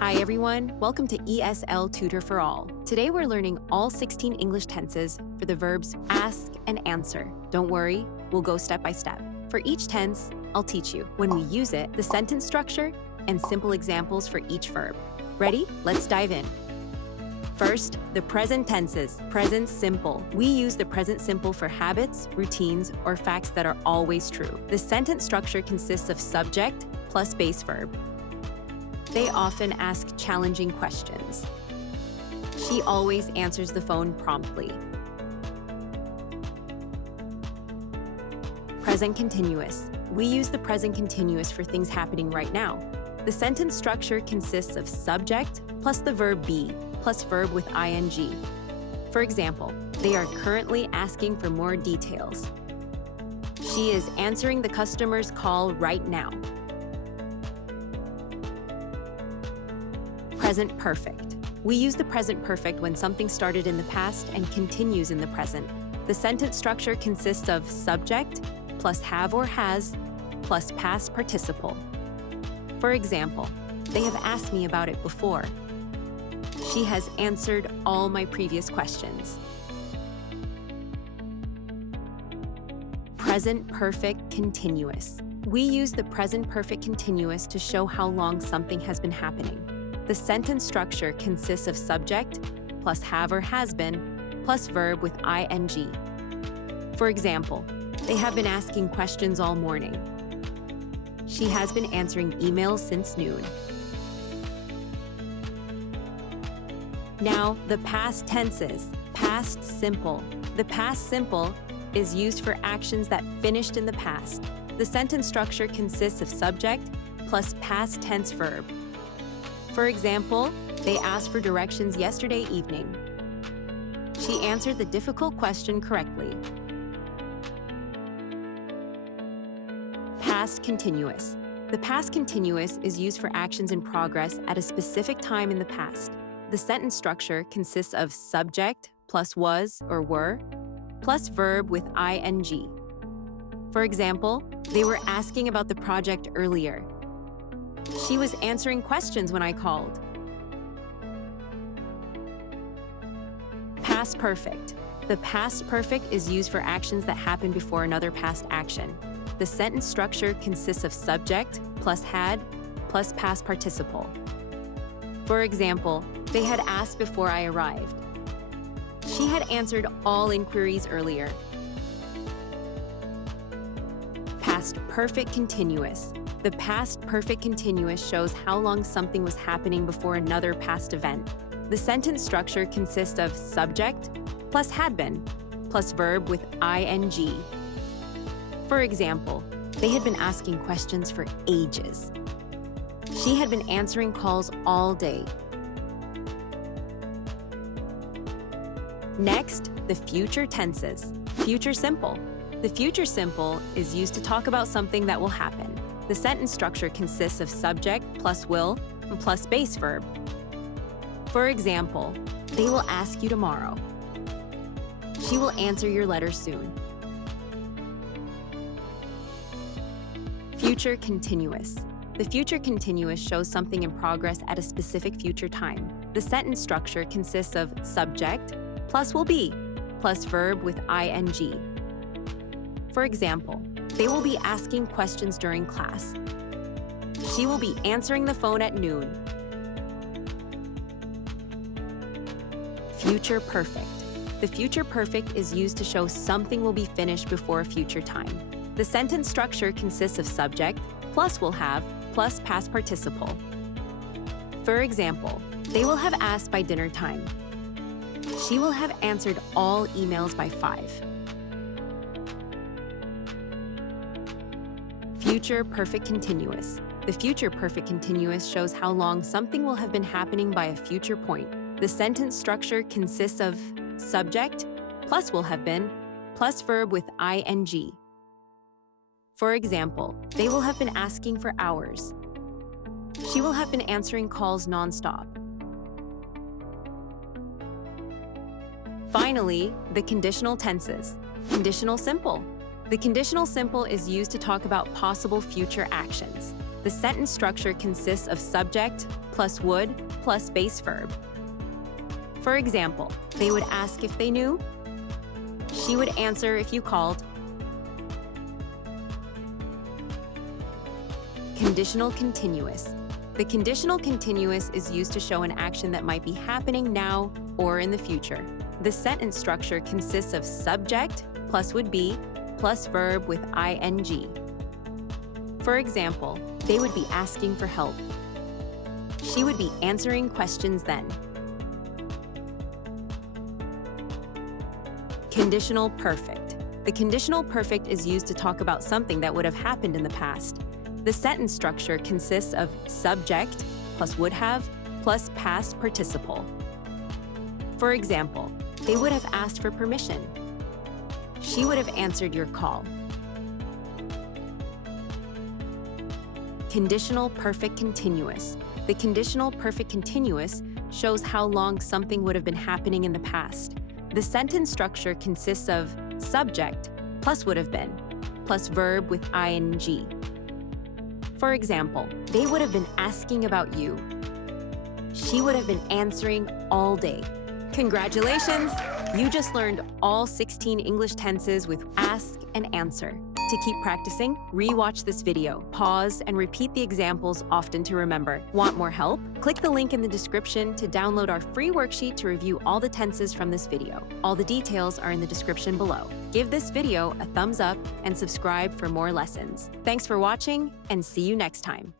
Hi everyone, welcome to ESL Tutor for All. Today we're learning all 16 English tenses for the verbs ask and answer. Don't worry, we'll go step by step. For each tense, I'll teach you, when we use it, the sentence structure, and simple examples for each verb. Ready? Let's dive in. First, the present tenses. Present simple. We use the present simple for habits, routines, or facts that are always true. The sentence structure consists of subject plus base verb. They often ask challenging questions. She always answers the phone promptly. Present continuous. We use the present continuous for things happening right now. The sentence structure consists of subject plus the verb be plus verb with ing. For example, they are currently asking for more details. She is answering the customer's call right now. Present perfect. We use the present perfect when something started in the past and continues in the present. The sentence structure consists of subject plus have or has plus past participle. For example, they have asked me about it before. She has answered all my previous questions. Present perfect continuous. We use the present perfect continuous to show how long something has been happening. The sentence structure consists of subject plus have or has been plus verb with ing. For example, they have been asking questions all morning. She has been answering emails since noon. Now, the past tenses. Past simple. The past simple is used for actions that finished in the past. The sentence structure consists of subject plus past tense verb. For example, they asked for directions yesterday evening. She answered the difficult question correctly. Past continuous. The past continuous is used for actions in progress at a specific time in the past. The sentence structure consists of subject plus was or were plus verb with ing. For example, they were asking about the project earlier. She was answering questions when I called. Past perfect. The past perfect is used for actions that happened before another past action. The sentence structure consists of subject plus had plus past participle. For example, they had asked before I arrived. She had answered all inquiries earlier. Past perfect continuous. The past perfect continuous shows how long something was happening before another past event. The sentence structure consists of subject plus had been plus verb with ing. For example, they had been asking questions for ages. She had been answering calls all day. Next, the future tenses. Future simple. The future simple is used to talk about something that will happen. The sentence structure consists of subject plus will plus base verb. For example, they will ask you tomorrow. She will answer your letter soon. Future continuous. The future continuous shows something in progress at a specific future time. The sentence structure consists of subject plus will be plus verb with ing. For example, they will be asking questions during class. She will be answering the phone at noon. Future perfect. The future perfect is used to show something will be finished before a future time. The sentence structure consists of subject plus will have plus past participle. For example, they will have asked by dinner time. She will have answered all emails by 5. Future perfect continuous. The future perfect continuous shows how long something will have been happening by a future point. The sentence structure consists of subject plus will have been plus verb with ing. For example, they will have been asking for hours. She will have been answering calls nonstop. Finally, the conditional tenses. Conditional simple. The conditional simple is used to talk about possible future actions. The The sentence structure consists of subject plus would plus base verb. For example, they would ask if they knew. She would answer if you called. Conditional continuous. The conditional continuous is used to show an action that might be happening now or in the future. The sentence structure consists of subject plus would be plus verb with ing. For example, they would be asking for help. She would be answering questions then. Conditional perfect. The conditional perfect is used to talk about something that would have happened in the past. The sentence structure consists of subject plus would have plus past participle. For example, they would have asked for permission. She would have answered your call. Conditional perfect continuous. The conditional perfect continuous shows how long something would have been happening in the past. The sentence structure consists of subject plus would have been plus verb with ing. For example, they would have been asking about you. She would have been answering all day. Congratulations! You just learned all 16 English tenses with ask and answer. To keep practicing, re-watch this video, pause, and repeat the examples often to remember. Want more help? Click the link in the description to download our free worksheet to review all the tenses from this video. All the details are in the description below. Give this video a thumbs up and subscribe for more lessons. Thanks for watching, and see you next time.